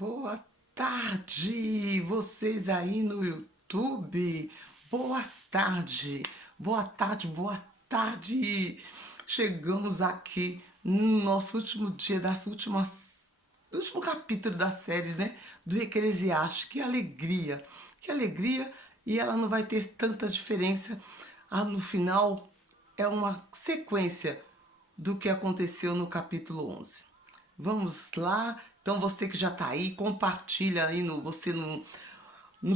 Boa tarde, vocês aí no YouTube. Boa tarde, boa tarde, boa tarde. Chegamos aqui no nosso último dia do último capítulo da série, né? Do Eclesiastes. Que alegria, e ela não vai ter tanta diferença. No final é uma sequência do que aconteceu no capítulo 11. Vamos lá. Então você que já está aí, compartilha aí nos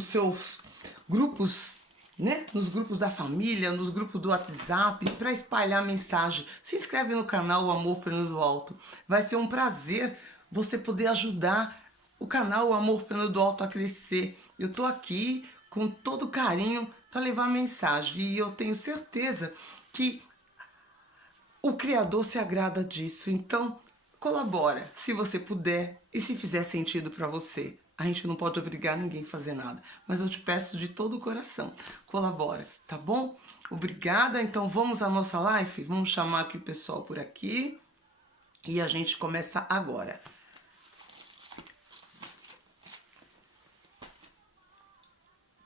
seus grupos, né? Nos grupos da família, nos grupos do WhatsApp, para espalhar a mensagem. Se inscreve no canal O Amor Pleno do Alto. Vai ser um prazer você poder ajudar o canal O Amor Pleno do Alto a crescer. Eu estou aqui com todo carinho para levar a mensagem e eu tenho certeza que o Criador se agrada disso. Então, colabora, se você puder e se fizer sentido para você. A gente não pode obrigar ninguém a fazer nada, mas eu te peço de todo o coração, colabora, tá bom? Obrigada, então vamos à nossa live? Vamos chamar aqui o pessoal por aqui e a gente começa agora.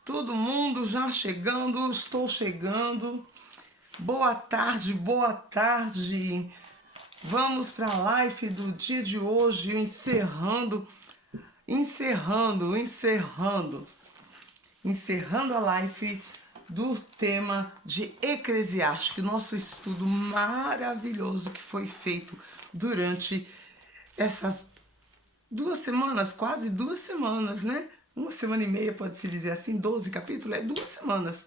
Todo mundo já chegando, estou chegando. Boa tarde, boa tarde. Vamos para a live do dia de hoje, encerrando a live do tema de Eclesiastes, nosso estudo maravilhoso que foi feito durante essas 2 semanas, quase 2 semanas, né? 1,5 semana, pode-se dizer assim, 12 capítulos, 2 semanas.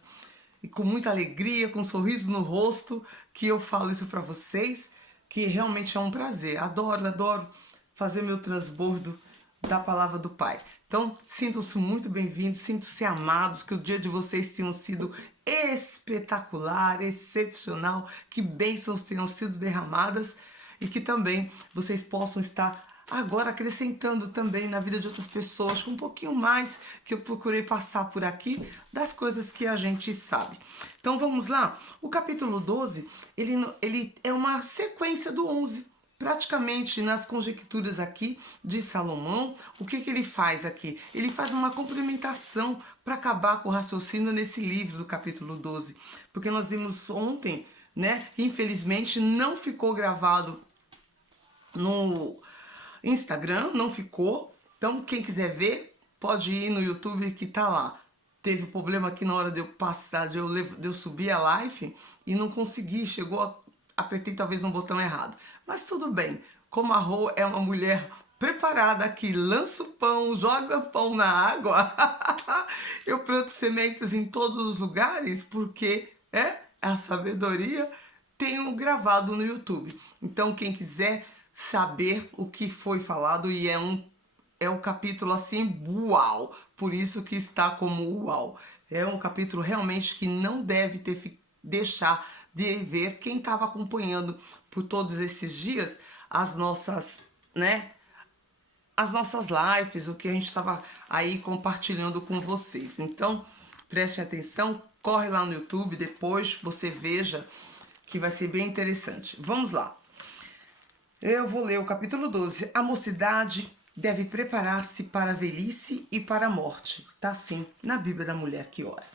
E com muita alegria, com um sorriso no rosto, que eu falo isso para vocês, que realmente é um prazer. Adoro fazer meu transbordo da palavra do Pai. Então, sintam-se muito bem-vindos, sintam-se amados, que o dia de vocês tenham sido espetacular, excepcional, que bênçãos tenham sido derramadas e que também vocês possam estar agora acrescentando também na vida de outras pessoas, com um pouquinho mais que eu procurei passar por aqui das coisas que a gente sabe. Então vamos lá? O capítulo 12, ele é uma sequência do 11. Praticamente nas conjecturas aqui de Salomão, o que ele faz aqui? Ele faz uma complementação para acabar com o raciocínio nesse livro do capítulo 12. Porque nós vimos ontem, né? Infelizmente não ficou gravado no Instagram, não ficou. Então quem quiser ver, pode ir no YouTube que tá lá. Teve problema aqui na hora de eu passar, de eu subir a live e não consegui, apertei talvez um botão errado. Mas tudo bem, como a Rô é uma mulher preparada que lança o pão, joga pão na água, eu planto sementes em todos os lugares porque a sabedoria tenho gravado no YouTube. Então quem quiser saber o que foi falado, e é um capítulo assim, uau, por isso que está como uau. É um capítulo realmente que não deve deixar de ver quem estava acompanhando por todos esses dias as nossas lives, o que a gente estava aí compartilhando com vocês. Então, preste atenção, corre lá no YouTube, depois você veja que vai ser bem interessante. Vamos lá. Eu vou ler o capítulo 12. A mocidade deve preparar-se para a velhice e para a morte. Tá assim na Bíblia da Mulher que Ora,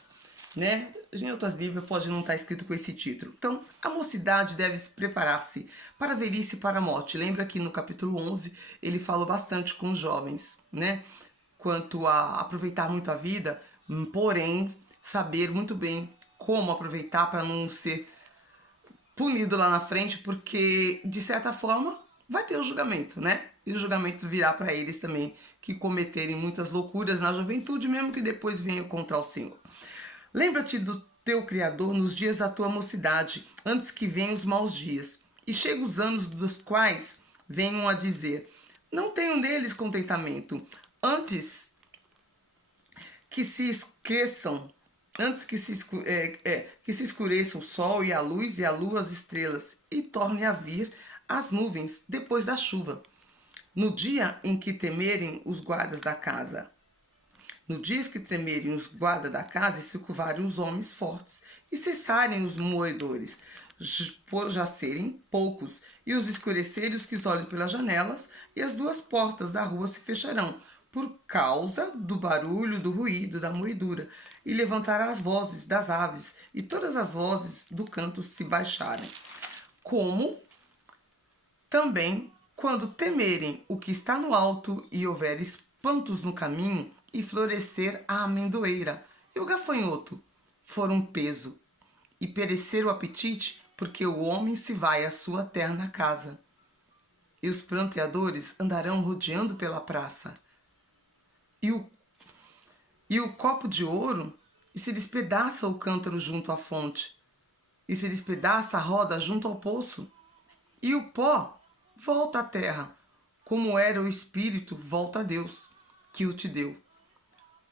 né? Em outras Bíblias pode não estar escrito com esse título. Então, a mocidade deve preparar-se para a velhice e para a morte. Lembra que no capítulo 11 ele falou bastante com os jovens, né? Quanto a aproveitar muito a vida, porém saber muito bem como aproveitar para não ser punido lá na frente, porque de certa forma vai ter o julgamento, né? E o julgamento virá para eles também, que cometerem muitas loucuras na juventude, mesmo que depois venham contra o Senhor. Lembra-te do teu Criador nos dias da tua mocidade, antes que venham os maus dias, e cheguem os anos dos quais venham a dizer: não tenho neles contentamento, antes que se esqueçam, que se escureça o sol e a luz e a lua, as estrelas, e torne a vir as nuvens depois da chuva. No dia em que temerem os guardas da casa, no dia que tremerem os guardas da casa e se curvarem os homens fortes, e cessarem os moedores, por já serem poucos, e os escurecerem os que olhem pelas janelas, e as 2 portas da rua se fecharão, por causa do barulho, do ruído, da moedura, e levantará as vozes das aves, e todas as vozes do canto se baixarem. Como também quando temerem o que está no alto, e houver espantos no caminho, e florescer a amendoeira, e o gafanhoto for um peso, e perecer o apetite, porque o homem se vai à sua terna casa. E os pranteadores andarão rodeando pela praça. E o copo de ouro, e se despedaça o cântaro junto à fonte, e se despedaça a roda junto ao poço. E o pó volta à terra, como era o espírito, volta a Deus, que o te deu.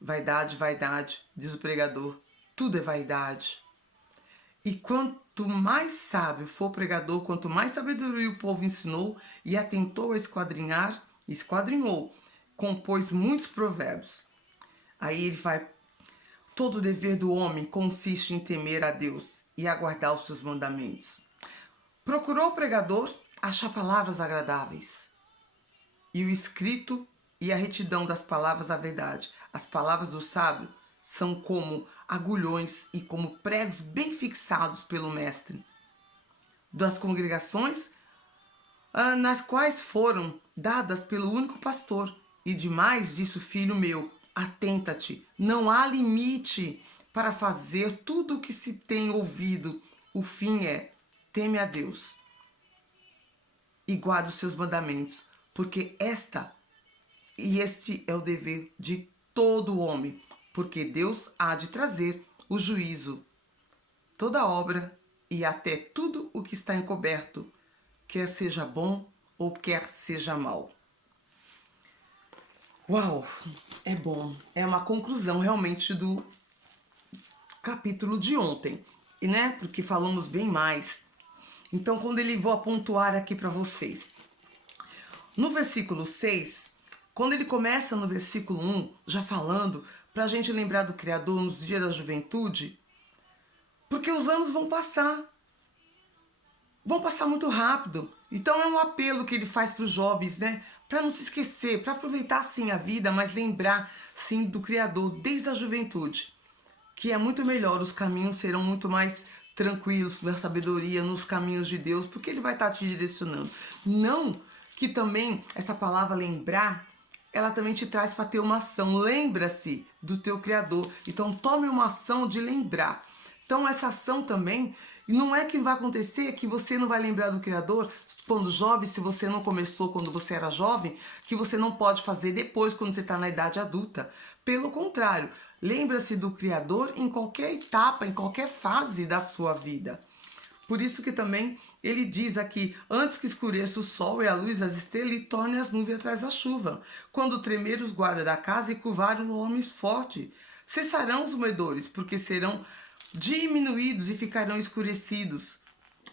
Vaidade, vaidade, diz o pregador, tudo é vaidade. E quanto mais sábio for o pregador, quanto mais sabedoria o povo ensinou e atentou a esquadrinhar, esquadrinhou, compôs muitos provérbios. Aí ele vai, todo o dever do homem consiste em temer a Deus e aguardar os seus mandamentos. Procurou o pregador achar palavras agradáveis, e o escrito e a retidão das palavras a verdade. As palavras do sábio são como agulhões e como pregos bem fixados pelo mestre. Das congregações nas quais foram dadas pelo único pastor. E demais, disse o filho meu, atenta-te, não há limite para fazer tudo o que se tem ouvido. O fim é, teme a Deus e guarda os seus mandamentos, porque este é o dever de todo homem, porque Deus há de trazer o juízo, toda obra e até tudo o que está encoberto, quer seja bom ou quer seja mal. Uau, é bom, é uma conclusão realmente do capítulo de ontem, e né, porque falamos bem mais. Então, quando ele vou pontuar aqui para vocês, no versículo 6, quando ele começa no versículo 1, já falando para a gente lembrar do Criador nos dias da juventude, porque os anos vão passar muito rápido. Então é um apelo que ele faz para os jovens, né? Para não se esquecer, para aproveitar sim a vida, mas lembrar sim do Criador desde a juventude, que é muito melhor, os caminhos serão muito mais tranquilos, da sabedoria nos caminhos de Deus, porque ele vai estar te direcionando. Não que também essa palavra lembrar, ela também te traz para ter uma ação. Lembra-se do teu Criador. Então tome uma ação de lembrar. Então essa ação também, não é que vai acontecer que você não vai lembrar do Criador quando jovem, se você não começou quando você era jovem, que você não pode fazer depois quando você está na idade adulta. Pelo contrário, lembra-se do Criador em qualquer etapa, em qualquer fase da sua vida. Por isso que também ele diz aqui, antes que escureça o sol e a luz das estrelas e torne as nuvens atrás da chuva, quando tremer os guardas da casa e curvar os homens fortes, cessarão os moedores, porque serão diminuídos e ficarão escurecidos.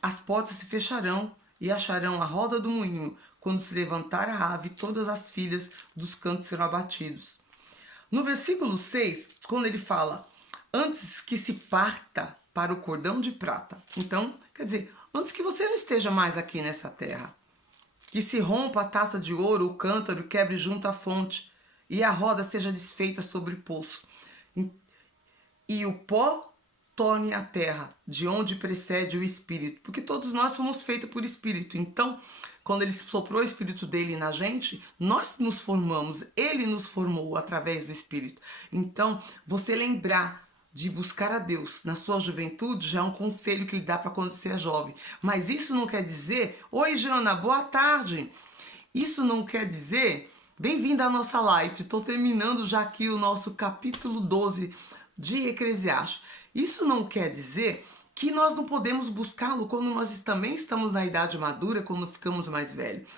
As portas se fecharão e acharão a roda do moinho, quando se levantar a ave, todas as filhas dos cantos serão abatidos. No versículo 6, quando ele fala, antes que se parta para o cordão de prata. Então, quer dizer, antes que você não esteja mais aqui nessa terra, que se rompa a taça de ouro, o cântaro quebre junto à fonte, e a roda seja desfeita sobre o poço, e o pó torne a terra, de onde precede o Espírito, porque todos nós fomos feitos por Espírito. Então, quando ele soprou o Espírito dele na gente, nós nos formamos, ele nos formou através do Espírito. Então, você lembrar de buscar a Deus na sua juventude já é um conselho que ele dá para quando você é jovem. Mas isso não quer dizer, oi Jana, boa tarde. Isso não quer dizer, bem-vinda à nossa live. Estou terminando já aqui o nosso capítulo 12 de Eclesiastes. Isso não quer dizer que nós não podemos buscá-lo quando nós também estamos na idade madura, quando ficamos mais velhos.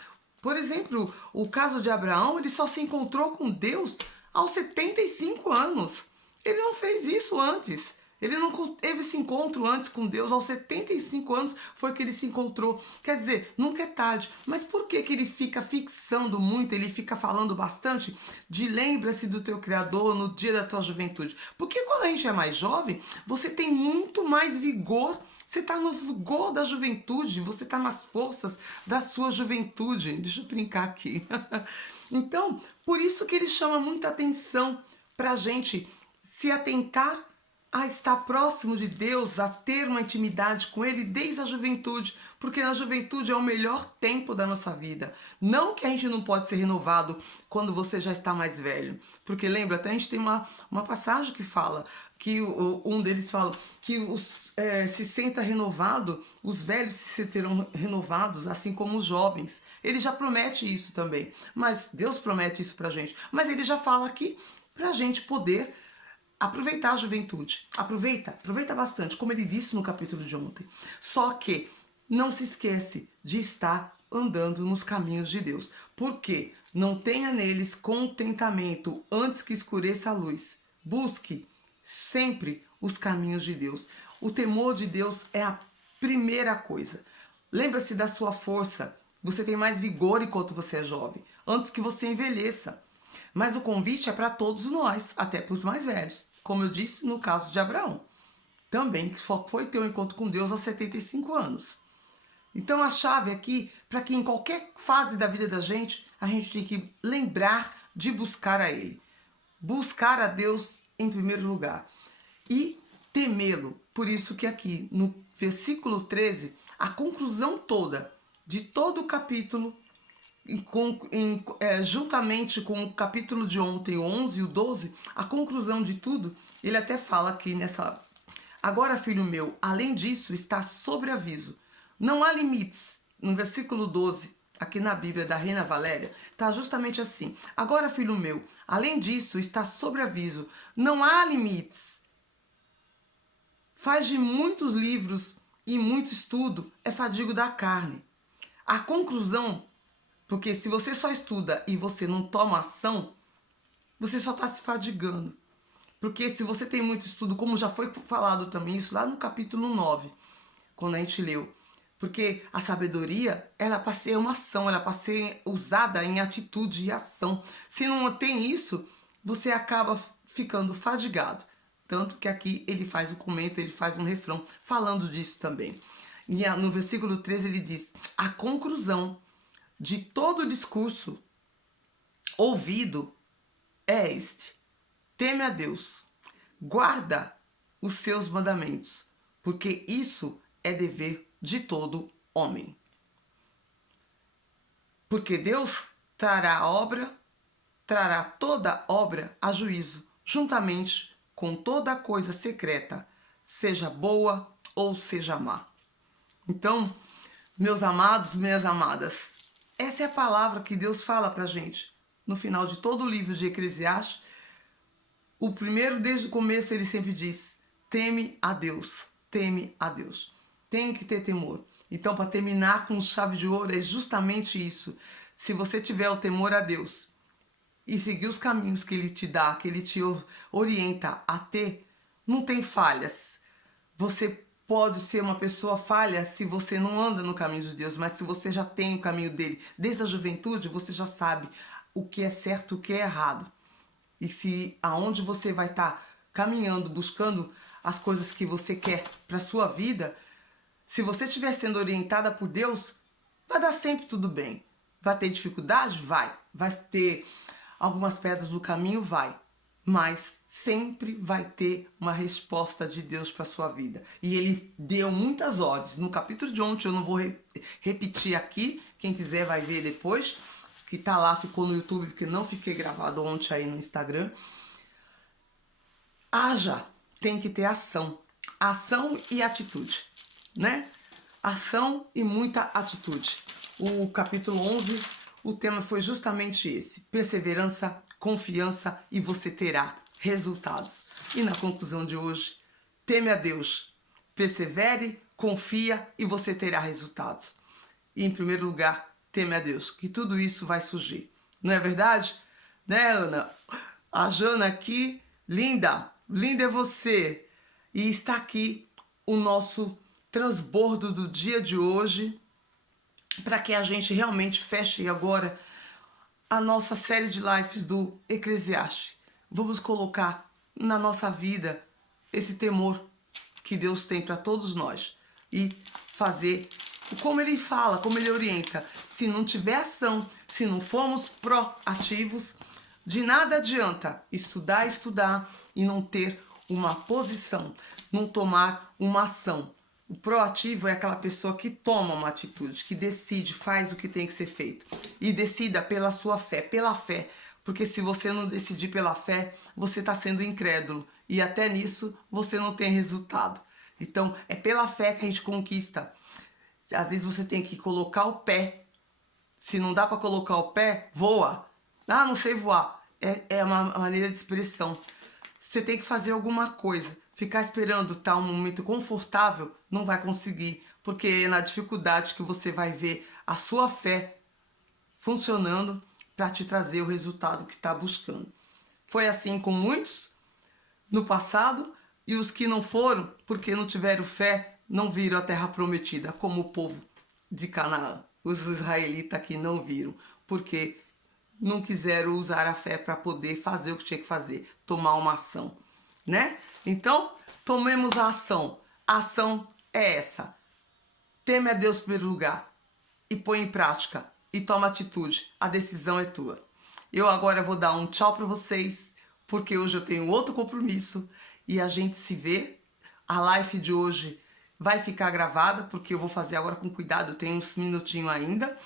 Por exemplo, o caso de Abraão, ele só se encontrou com Deus aos 75 anos. Ele não fez isso antes. Ele não teve esse encontro antes com Deus. Aos 75 anos foi que ele se encontrou. Quer dizer, nunca é tarde. Mas por que ele fica fixando muito, ele fica falando bastante de lembra-se do teu Criador no dia da tua juventude? Porque quando a gente é mais jovem, você tem muito mais vigor Você está no vigor da juventude, você está nas forças da sua juventude. Deixa eu brincar aqui. Então, por isso que ele chama muita atenção para a gente se atentar a estar próximo de Deus, a ter uma intimidade com Ele desde a juventude, porque na juventude é o melhor tempo da nossa vida. Não que a gente não pode ser renovado quando você já está mais velho, porque lembra, até a gente tem uma passagem que fala, que um deles fala que se senta renovado, os velhos se sentirão renovados, assim como os jovens. Ele já promete isso também, mas Deus promete isso pra gente, mas ele já fala aqui pra gente poder aproveitar a juventude. Aproveita bastante, como ele disse no capítulo de ontem. Só que não se esquece de estar andando nos caminhos de Deus. Porque não tenha neles contentamento antes que escureça a luz. Busque sempre os caminhos de Deus. O temor de Deus é a primeira coisa. Lembra-se da sua força. Você tem mais vigor enquanto você é jovem, antes que você envelheça. Mas o convite é para todos nós, até para os mais velhos. Como eu disse no caso de Abraão. Também, que só foi ter um encontro com Deus aos 75 anos. Então a chave aqui, para que em qualquer fase da vida da gente, a gente tem que lembrar de buscar a Ele. Buscar a Deus em primeiro lugar. E temê-lo. Por isso que aqui, no versículo 13, a conclusão toda de todo o capítulo, juntamente com o capítulo de ontem, o 11 e o 12, a conclusão de tudo, ele até fala aqui nessa... Agora, filho meu, além disso, está sobre aviso. Não há limites. No versículo 12, aqui na Bíblia da Reina Valéria, está justamente assim. Agora, filho meu, além disso, está sobre aviso. Não há limites. Faz de muitos livros e muito estudo é fadigo da carne. A conclusão, porque se você só estuda e você não toma ação, você só está se fadigando. Porque se você tem muito estudo, como já foi falado também isso lá no capítulo 9, quando a gente leu, porque a sabedoria, ela é para ser uma ação, ela é para ser usada em atitude e ação. Se não tem isso, você acaba ficando fadigado. Tanto que aqui ele faz um comento, ele faz um refrão falando disso também. E no versículo 13 ele diz: a conclusão de todo o discurso ouvido é este: teme a Deus, guarda os seus mandamentos, porque isso é dever de todo homem. Porque Deus trará toda obra a juízo, juntamente com toda coisa secreta, seja boa ou seja má. Então, meus amados, minhas amadas, essa é a palavra que Deus fala pra gente. No final de todo o livro de Eclesiastes, o primeiro, desde o começo, ele sempre diz: teme a Deus, teme a Deus. Tem que ter temor. Então, para terminar com chave de ouro, é justamente isso. Se você tiver o temor a Deus e seguir os caminhos que Ele te dá, que Ele te orienta a ter, não tem falhas. Você pode ser uma pessoa falha se você não anda no caminho de Deus, mas se você já tem o caminho dele desde a juventude, você já sabe o que é certo e o que é errado. E se aonde você vai estar caminhando, buscando as coisas que você quer para a sua vida, se você estiver sendo orientada por Deus, vai dar sempre tudo bem. Vai ter dificuldade? Vai. Vai ter algumas pedras no caminho? Vai. Mas sempre vai ter uma resposta de Deus para a sua vida. E Ele deu muitas ordens. No capítulo de ontem, eu não vou repetir aqui, quem quiser vai ver depois, que tá lá, ficou no YouTube, porque não fiquei gravado ontem aí no Instagram. Haja, tem que ter ação. Ação e atitude, né? Ação e muita atitude. O capítulo 11, o tema foi justamente esse: perseverança, confiança, e você terá resultados. E na conclusão de hoje, teme a Deus, persevere, confia e você terá resultados. E em primeiro lugar, teme a Deus, que tudo isso vai surgir. Não é verdade? Né, Ana? A Jana aqui, linda, linda é você. E está aqui o nosso transbordo do dia de hoje, para que a gente realmente feche agora a nossa série de lives do Eclesiastes. Vamos colocar na nossa vida esse temor que Deus tem para todos nós. e fazer como ele fala, como ele orienta. Se não tiver ação, se não formos proativos, de nada adianta estudar e não ter uma posição, não tomar uma ação. O proativo é aquela pessoa que toma uma atitude, que decide, faz o que tem que ser feito. E decida pela sua fé, pela fé. Porque se você não decidir pela fé, você está sendo incrédulo. E até nisso você não tem resultado. Então é pela fé que a gente conquista. Às vezes você tem que colocar o pé. Se não dá para colocar o pé, voa. Ah, não sei voar. É uma maneira de expressão. Você tem que fazer alguma coisa. Ficar esperando estar um momento confortável, não vai conseguir. Porque é na dificuldade que você vai ver a sua fé funcionando para te trazer o resultado que está buscando. Foi assim com muitos no passado, e os que não foram, porque não tiveram fé, não viram a terra prometida, como o povo de Canaã. Os israelitas que não viram, porque não quiseram usar a fé para poder fazer o que tinha que fazer, tomar uma ação, né? Então, tomemos a ação. A ação é essa. Teme a Deus em primeiro lugar e põe em prática e toma atitude. A decisão é tua. Eu agora vou dar um tchau para vocês, porque hoje eu tenho outro compromisso e a gente se vê. A live de hoje vai ficar gravada, porque eu vou fazer agora com cuidado, eu tenho uns minutinhos ainda.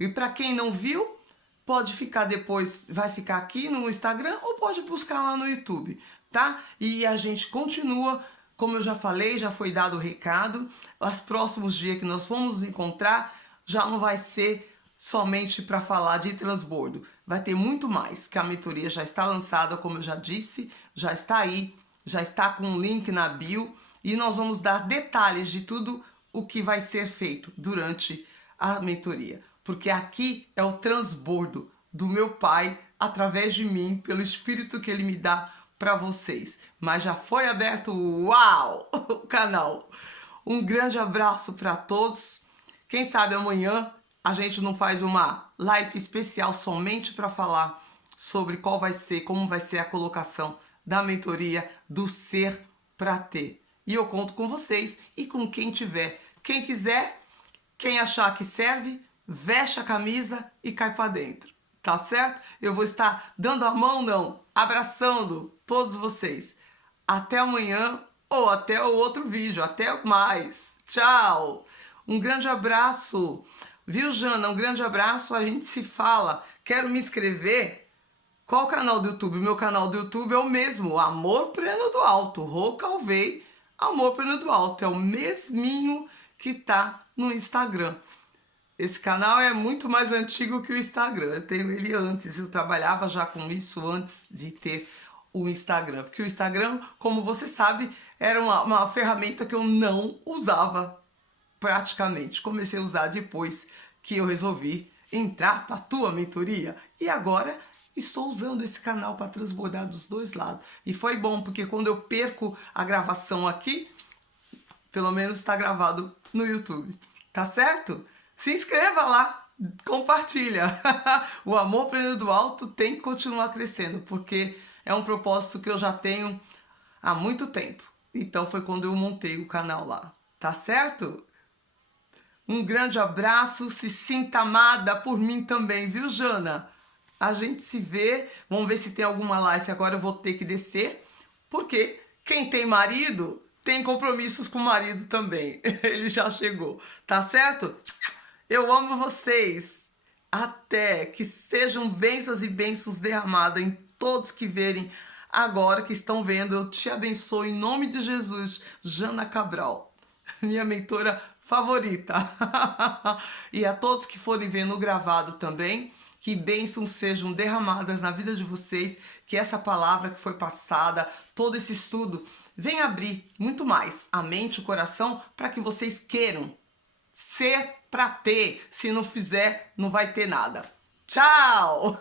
E para quem não viu, pode ficar depois, vai ficar aqui no Instagram ou pode buscar lá no YouTube, tá? E a gente continua, como eu já falei, já foi dado o recado. Os próximos dias que nós vamos nos encontrar já não vai ser somente para falar de transbordo. Vai ter muito mais, que a mentoria já está lançada, como eu já disse, já está aí, já está com um link na bio e nós vamos dar detalhes de tudo o que vai ser feito durante a mentoria. Porque aqui é o transbordo do meu Pai, através de mim, pelo Espírito que Ele me dá para vocês. Mas já foi aberto, uau, o canal. Um grande abraço para todos. Quem sabe amanhã a gente não faz uma live especial somente para falar sobre qual vai ser, como vai ser a colocação da mentoria do ser para ter. E eu conto com vocês e com quem tiver. Quem quiser, quem achar que serve, veste a camisa e cai para dentro. Tá certo? Eu vou estar dando a mão, não, abraçando todos vocês. Até amanhã ou até o outro vídeo. Até mais. Tchau. Um grande abraço. Viu, Jana? Um grande abraço. A gente se fala. Quero me inscrever. Qual o canal do YouTube? O meu canal do YouTube é o mesmo. Amor Pleno do Alto. Rô Calvei. Amor Pleno do Alto. É o mesminho que tá no Instagram. Esse canal é muito mais antigo que o Instagram. Eu tenho ele antes. Eu trabalhava já com isso antes de ter o Instagram. Porque o Instagram, como você sabe, era uma ferramenta que eu não usava praticamente. Comecei a usar depois que eu resolvi entrar para a tua mentoria. E agora estou usando esse canal para transbordar dos dois lados. E foi bom, porque quando eu perco a gravação aqui, pelo menos está gravado no YouTube. Tá certo? Se inscreva lá, compartilha. O Amor Pleno do Alto tem que continuar crescendo, porque é um propósito que eu já tenho há muito tempo. Então foi quando eu montei o canal lá. Tá certo? Um grande abraço, se sinta amada por mim também, viu, Jana? A gente se vê, vamos ver se tem alguma live, agora eu vou ter que descer, porque quem tem marido tem compromissos com o marido também. Ele já chegou, tá certo? Eu amo vocês. Até que sejam bênçãos e bênçãos derramadas em todos que verem agora, que estão vendo. Eu te abençoo em nome de Jesus. Jana Cabral, minha mentora favorita. E a todos que forem vendo o gravado também, que bênçãos sejam derramadas na vida de vocês, que essa palavra que foi passada, todo esse estudo, venha abrir muito mais a mente e o coração para que vocês queiram ser para ter. Se não fizer, não vai ter nada. Tchau!